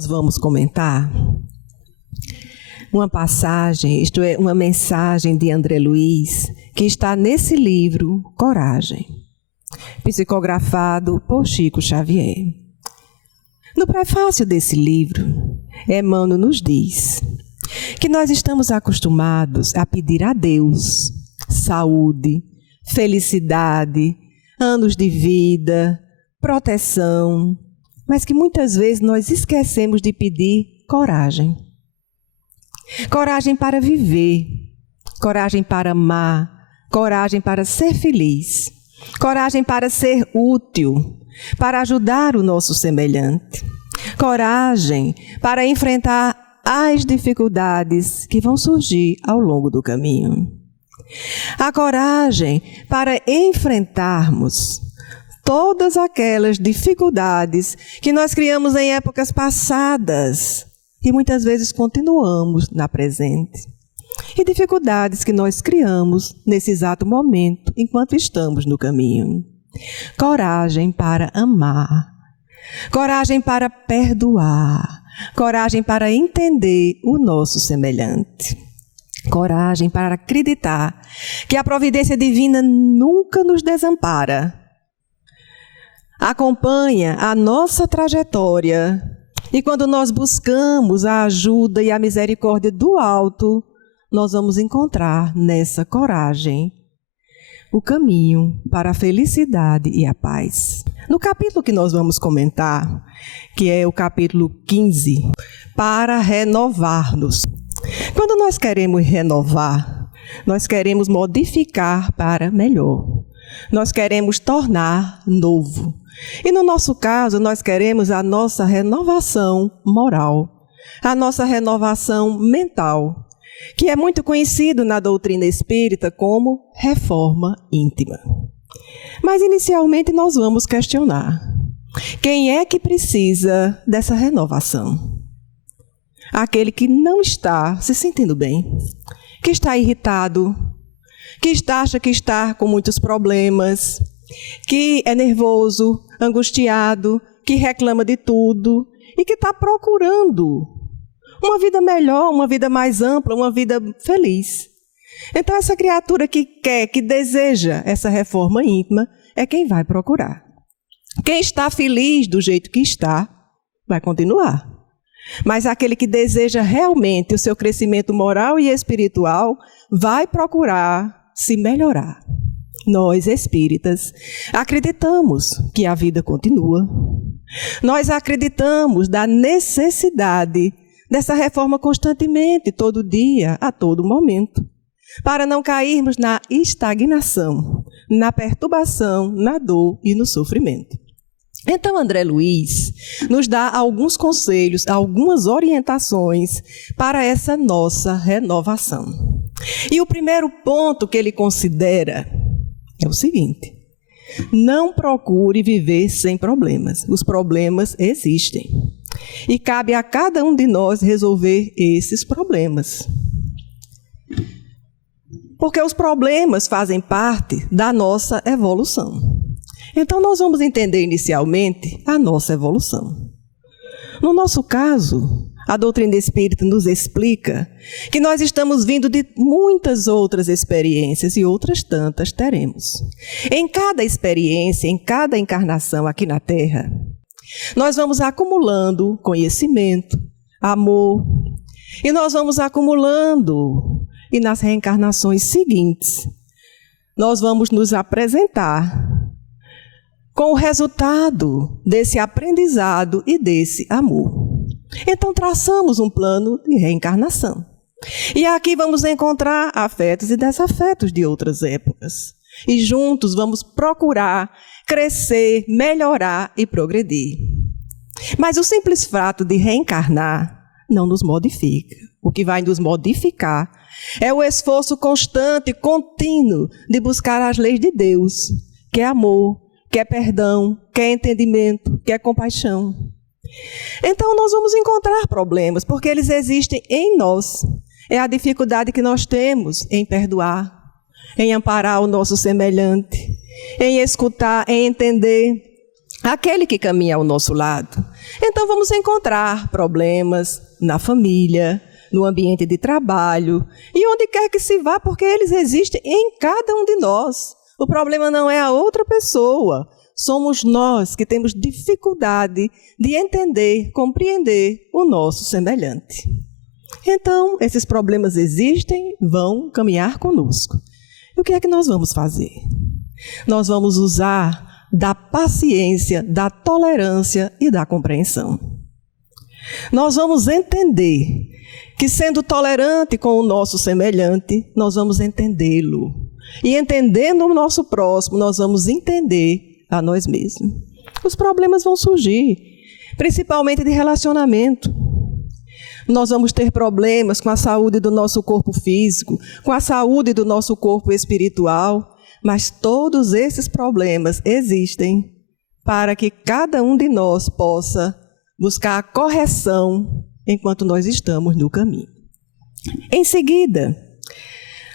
nós vamos comentar uma passagem, isto é, uma mensagem de André Luiz, que está nesse livro, Coragem, psicografado por Chico Xavier. No prefácio desse livro, Emmanuel nos diz que nós estamos acostumados a pedir a Deus saúde, felicidade, anos de vida, proteção, mas que muitas vezes nós esquecemos de pedir coragem. Coragem para viver, coragem para amar, coragem para ser feliz, coragem para ser útil, para ajudar o nosso semelhante, coragem para enfrentar as dificuldades que vão surgir ao longo do caminho. A coragem para enfrentarmos todas aquelas dificuldades que nós criamos em épocas passadas e muitas vezes continuamos na presente. E dificuldades que nós criamos nesse exato momento enquanto estamos no caminho. Coragem para amar, coragem para perdoar, coragem para entender o nosso semelhante. Coragem para acreditar que a providência divina nunca nos desampara. Acompanha a nossa trajetória e quando nós buscamos a ajuda e a misericórdia do alto, nós vamos encontrar nessa coragem o caminho para a felicidade e a paz. No capítulo que nós vamos comentar, que é o capítulo 15, para renovar-nos. Quando nós queremos renovar, nós queremos modificar para melhor. Nós queremos tornar novo. E no nosso caso, nós queremos a nossa renovação moral, a nossa renovação mental, que é muito conhecido na doutrina espírita como reforma íntima. Mas inicialmente nós vamos questionar: quem é que precisa dessa renovação? Aquele que não está se sentindo bem, que está irritado, que acha que está com muitos problemas, que é nervoso, angustiado, que reclama de tudo e que está procurando uma vida melhor, uma vida mais ampla, uma vida feliz. Então, essa criatura que quer, que deseja essa reforma íntima, é quem vai procurar. Quem está feliz do jeito que está, vai continuar. Mas aquele que deseja realmente o seu crescimento moral e espiritual, vai procurar se melhorar. Nós, espíritas, acreditamos que a vida continua. Nós acreditamos da necessidade dessa reforma constantemente, todo dia, a todo momento, para não cairmos na estagnação, na perturbação, na dor e no sofrimento. Então, André Luiz nos dá alguns conselhos, algumas orientações para essa nossa renovação. E o primeiro ponto que ele considera é o seguinte: não procure viver sem problemas. Os problemas existem. E cabe a cada um de nós resolver esses problemas. Porque os problemas fazem parte da nossa evolução. Então, nós vamos entender inicialmente a nossa evolução. No nosso caso, a doutrina espírita nos explica que nós estamos vindo de muitas outras experiências e outras tantas teremos. Em cada experiência, em cada encarnação aqui na Terra, nós vamos acumulando conhecimento, amor, e nós vamos acumulando, e nas reencarnações seguintes, nós vamos nos apresentar com o resultado desse aprendizado e desse amor. Então, traçamos um plano de reencarnação. E aqui vamos encontrar afetos e desafetos de outras épocas. E juntos vamos procurar crescer, melhorar e progredir. Mas o simples fato de reencarnar não nos modifica. O que vai nos modificar é o esforço constante, contínuo, de buscar as leis de Deus, que é amor, que é perdão, que é entendimento, que é compaixão. Então, nós vamos encontrar problemas, porque eles existem em nós. É a dificuldade que nós temos em perdoar, em amparar o nosso semelhante, em escutar, em entender aquele que caminha ao nosso lado. Então vamos encontrar problemas na família, no ambiente de trabalho e onde quer que se vá, porque eles existem em cada um de nós. O problema não é a outra pessoa, somos nós que temos dificuldade de entender, compreender o nosso semelhante. Então, esses problemas existem, vão caminhar conosco. E o que é que nós vamos fazer? Nós vamos usar da paciência, da tolerância e da compreensão. Nós vamos entender que, sendo tolerante com o nosso semelhante, nós vamos entendê-lo. E entendendo o nosso próximo, nós vamos entender a nós mesmos. Os problemas vão surgir, principalmente de relacionamento. Nós vamos ter problemas com a saúde do nosso corpo físico, com a saúde do nosso corpo espiritual, mas todos esses problemas existem para que cada um de nós possa buscar a correção enquanto nós estamos no caminho. Em seguida,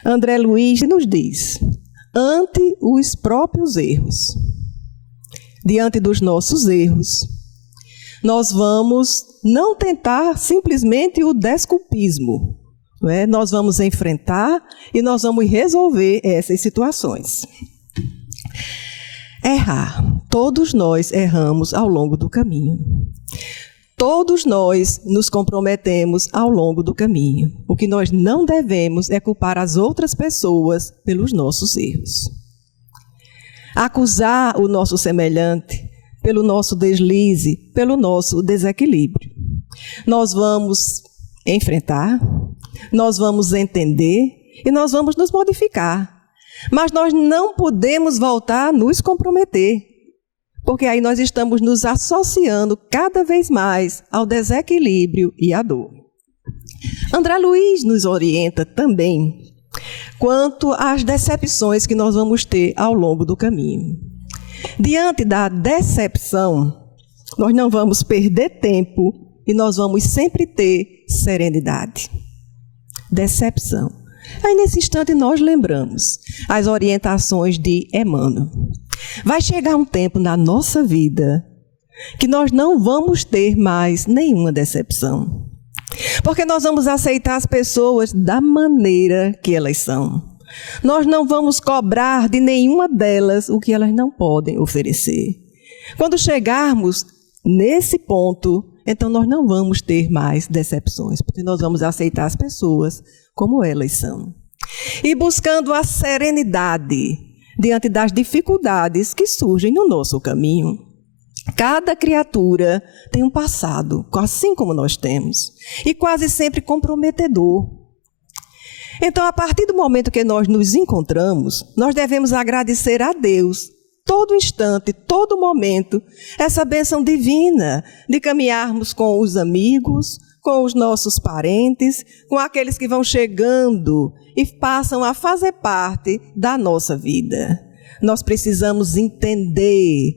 André Luiz nos diz, ante os próprios erros, diante dos nossos erros, nós vamos não tentar simplesmente o desculpismo, não é? Nós vamos enfrentar e nós vamos resolver essas situações. Errar. Todos nós erramos ao longo do caminho. Todos nós nos comprometemos ao longo do caminho. O que nós não devemos é culpar as outras pessoas pelos nossos erros. Acusar o nosso semelhante pelo nosso deslize, pelo nosso desequilíbrio. Nós vamos enfrentar, nós vamos entender e nós vamos nos modificar. Mas nós não podemos voltar a nos comprometer, porque aí nós estamos nos associando cada vez mais ao desequilíbrio e à dor. André Luiz nos orienta também quanto às decepções que nós vamos ter ao longo do caminho. Diante da decepção, nós não vamos perder tempo e nós vamos sempre ter serenidade. Decepção. Aí, nesse instante, nós lembramos as orientações de Emmanuel. Vai chegar um tempo na nossa vida que nós não vamos ter mais nenhuma decepção. Porque nós vamos aceitar as pessoas da maneira que elas são. Nós não vamos cobrar de nenhuma delas o que elas não podem oferecer. Quando chegarmos nesse ponto, então nós não vamos ter mais decepções, porque nós vamos aceitar as pessoas como elas são. E buscando a serenidade diante das dificuldades que surgem no nosso caminho. Cada criatura tem um passado, assim como nós temos, e quase sempre comprometedor. Então, a partir do momento que nós nos encontramos, nós devemos agradecer a Deus, todo instante, todo momento, essa bênção divina de caminharmos com os amigos, com os nossos parentes, com aqueles que vão chegando e passam a fazer parte da nossa vida. Nós precisamos entender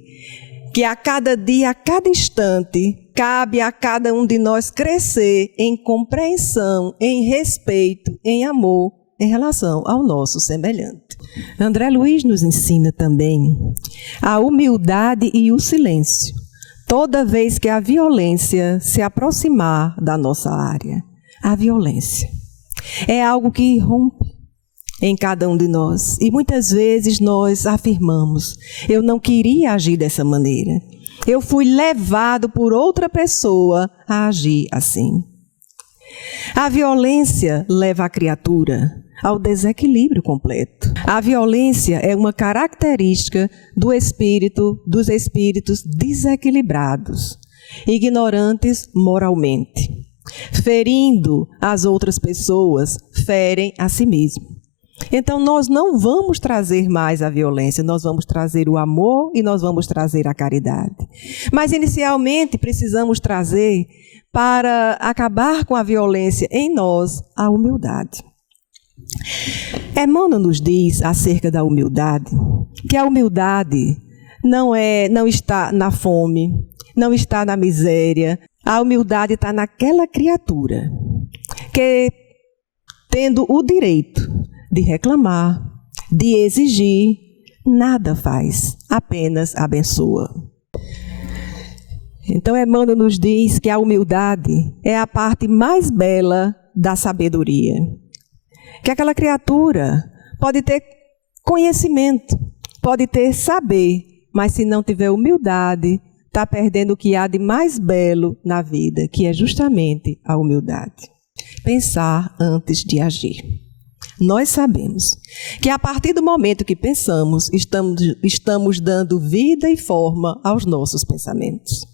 que a cada dia, a cada instante, cabe a cada um de nós crescer em compreensão, em respeito, em amor, em relação ao nosso semelhante. André Luiz nos ensina também a humildade e o silêncio, toda vez que a violência se aproximar da nossa área. A violência é algo que irrompe em cada um de nós. E muitas vezes nós afirmamos, eu não queria agir dessa maneira. Eu fui levado por outra pessoa a agir assim. A violência leva a criatura ao desequilíbrio completo. A violência é uma característica dos espíritos desequilibrados, ignorantes moralmente. Ferindo as outras pessoas, ferem a si mesmo. Então, nós não vamos trazer mais a violência, nós vamos trazer o amor e nós vamos trazer a caridade. Mas, inicialmente, precisamos trazer, para acabar com a violência em nós, a humildade. Emmanuel nos diz, acerca da humildade, que a humildade não está na fome, não está na miséria. A humildade está naquela criatura que, tendo o direito de reclamar, de exigir, nada faz, apenas abençoa. Então, Emmanuel nos diz que a humildade é a parte mais bela da sabedoria. Que aquela criatura pode ter conhecimento, pode ter saber, mas se não tiver humildade, está perdendo o que há de mais belo na vida, que é justamente a humildade. Pensar antes de agir. Nós sabemos que a partir do momento que pensamos, estamos dando vida e forma aos nossos pensamentos.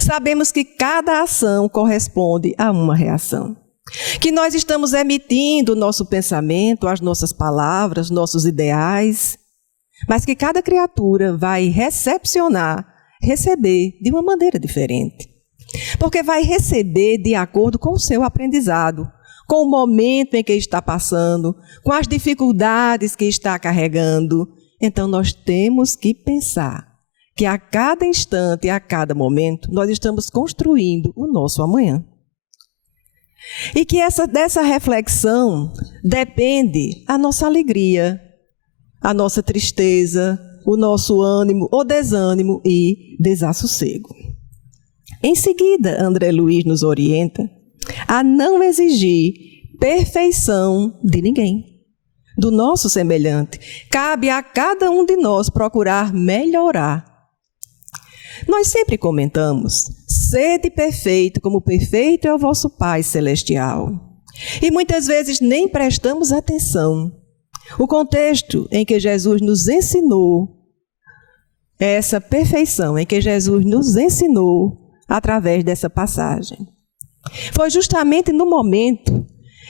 Sabemos que cada ação corresponde a uma reação. Que nós estamos emitindo o nosso pensamento, as nossas palavras, nossos ideais, mas que cada criatura vai receber de uma maneira diferente. Porque vai receber de acordo com o seu aprendizado, com o momento em que está passando, com as dificuldades que está carregando. Então, nós temos que pensar que a cada instante, a cada momento, nós estamos construindo o nosso amanhã. E que dessa reflexão depende a nossa alegria, a nossa tristeza, o nosso ânimo ou desânimo e desassossego. Em seguida, André Luiz nos orienta a não exigir perfeição de ninguém, do nosso semelhante. Cabe a cada um de nós procurar melhorar. Nós sempre comentamos, sede perfeito, como perfeito é o vosso Pai Celestial. E muitas vezes nem prestamos atenção. O contexto em que Jesus nos ensinou essa perfeição, em que Jesus nos ensinou através dessa passagem. Foi justamente no momento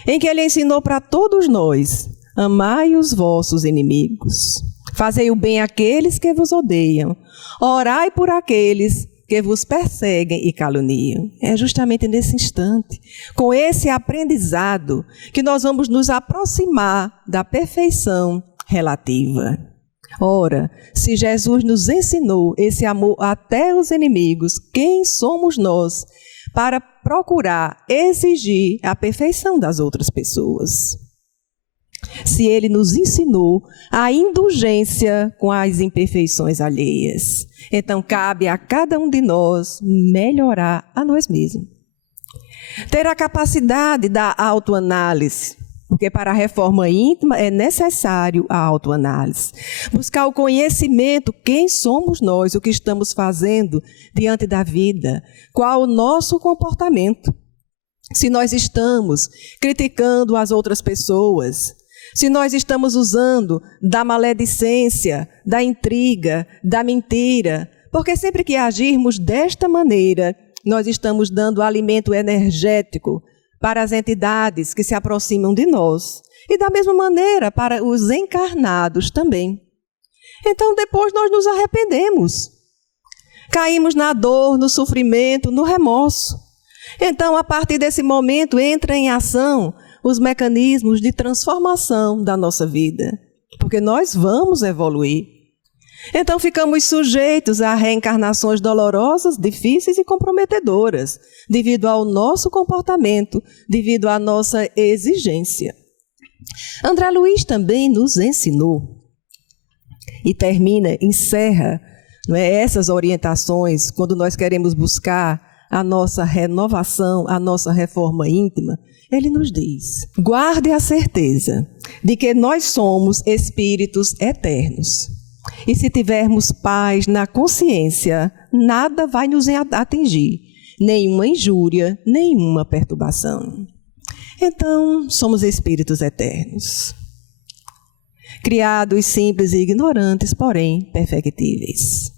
em que Ele ensinou para todos nós, amai os vossos inimigos, fazei o bem àqueles que vos odeiam, orai por aqueles que vos perseguem e caluniam. É justamente nesse instante, com esse aprendizado, que nós vamos nos aproximar da perfeição relativa. Ora, se Jesus nos ensinou esse amor até os inimigos, quem somos nós para procurar exigir a perfeição das outras pessoas? Se Ele nos ensinou a indulgência com as imperfeições alheias, então cabe a cada um de nós melhorar a nós mesmos. Ter a capacidade da autoanálise, porque para a reforma íntima é necessário a autoanálise. Buscar o conhecimento, quem somos nós, o que estamos fazendo diante da vida, qual o nosso comportamento. Se nós estamos criticando as outras pessoas, se nós estamos usando da maledicência, da intriga, da mentira, porque sempre que agirmos desta maneira, nós estamos dando alimento energético para as entidades que se aproximam de nós. E da mesma maneira para os encarnados também. Então depois nós nos arrependemos. Caímos na dor, no sofrimento, no remorso. Então a partir desse momento entra em ação os mecanismos de transformação da nossa vida. Porque nós vamos evoluir. Então ficamos sujeitos a reencarnações dolorosas, difíceis e comprometedoras, devido ao nosso comportamento, devido à nossa exigência. André Luiz também nos ensinou e encerra essas orientações quando nós queremos buscar a nossa renovação, a nossa reforma íntima. Ele nos diz, guarde a certeza de que nós somos espíritos eternos. E se tivermos paz na consciência, nada vai nos atingir, nenhuma injúria, nenhuma perturbação. Então, somos espíritos eternos, criados simples e ignorantes, porém perfectíveis.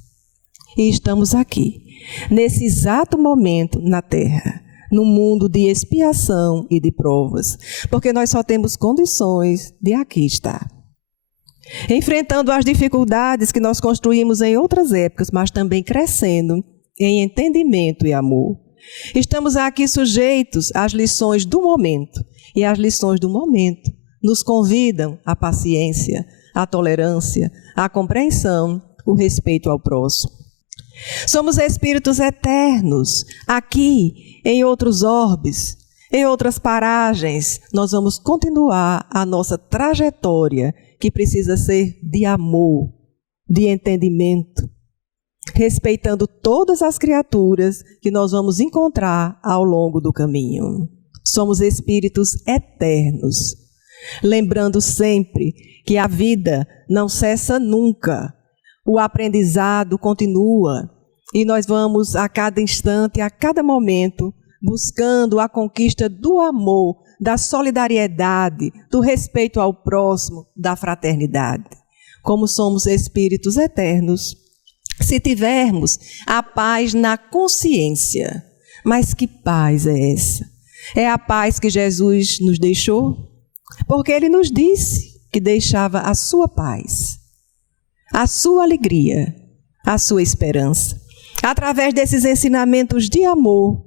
E estamos aqui, nesse exato momento na Terra, no mundo de expiação e de provas, porque nós só temos condições de aqui estar. Enfrentando as dificuldades que nós construímos em outras épocas, mas também crescendo em entendimento e amor. Estamos aqui sujeitos às lições do momento, e as lições do momento nos convidam à paciência, à tolerância, à compreensão, o respeito ao próximo. Somos espíritos eternos, aqui, em outros orbes, em outras paragens, nós vamos continuar a nossa trajetória, que precisa ser de amor, de entendimento, respeitando todas as criaturas que nós vamos encontrar ao longo do caminho. Somos espíritos eternos, lembrando sempre que a vida não cessa nunca. O aprendizado continua e nós vamos a cada instante, a cada momento, buscando a conquista do amor, da solidariedade, do respeito ao próximo, da fraternidade. Como somos espíritos eternos, se tivermos a paz na consciência, mas que paz é essa? É a paz que Jesus nos deixou? Porque Ele nos disse que deixava a sua paz, a sua alegria, a sua esperança. Através desses ensinamentos de amor,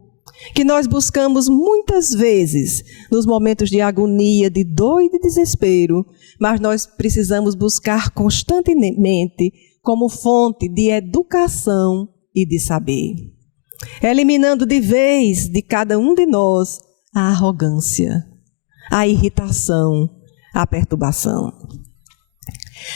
que nós buscamos muitas vezes nos momentos de agonia, de dor e de desespero, mas nós precisamos buscar constantemente como fonte de educação e de saber, eliminando de vez de cada um de nós a arrogância, a irritação, a perturbação.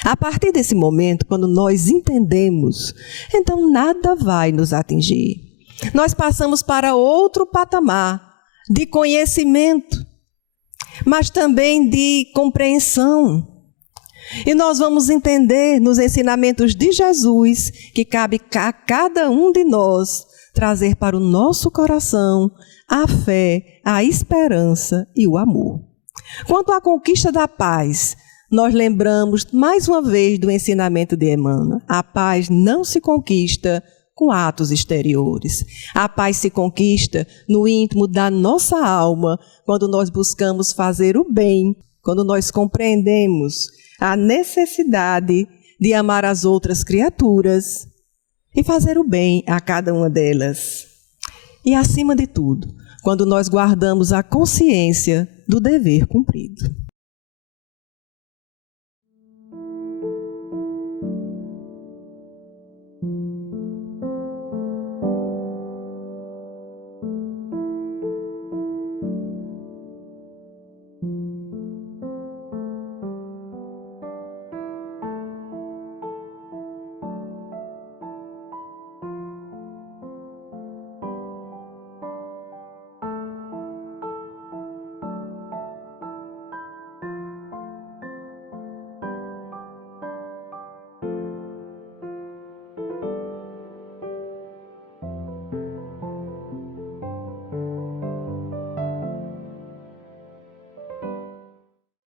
A partir desse momento, quando nós entendemos, então nada vai nos atingir. Nós passamos para outro patamar de conhecimento, mas também de compreensão. E nós vamos entender nos ensinamentos de Jesus que cabe a cada um de nós trazer para o nosso coração a fé, a esperança e o amor. Quanto à conquista da paz, nós lembramos mais uma vez do ensinamento de Emmanuel. A paz não se conquista com atos exteriores. A paz se conquista no íntimo da nossa alma, quando nós buscamos fazer o bem, quando nós compreendemos a necessidade de amar as outras criaturas e fazer o bem a cada uma delas. E, acima de tudo, quando nós guardamos a consciência do dever cumprido.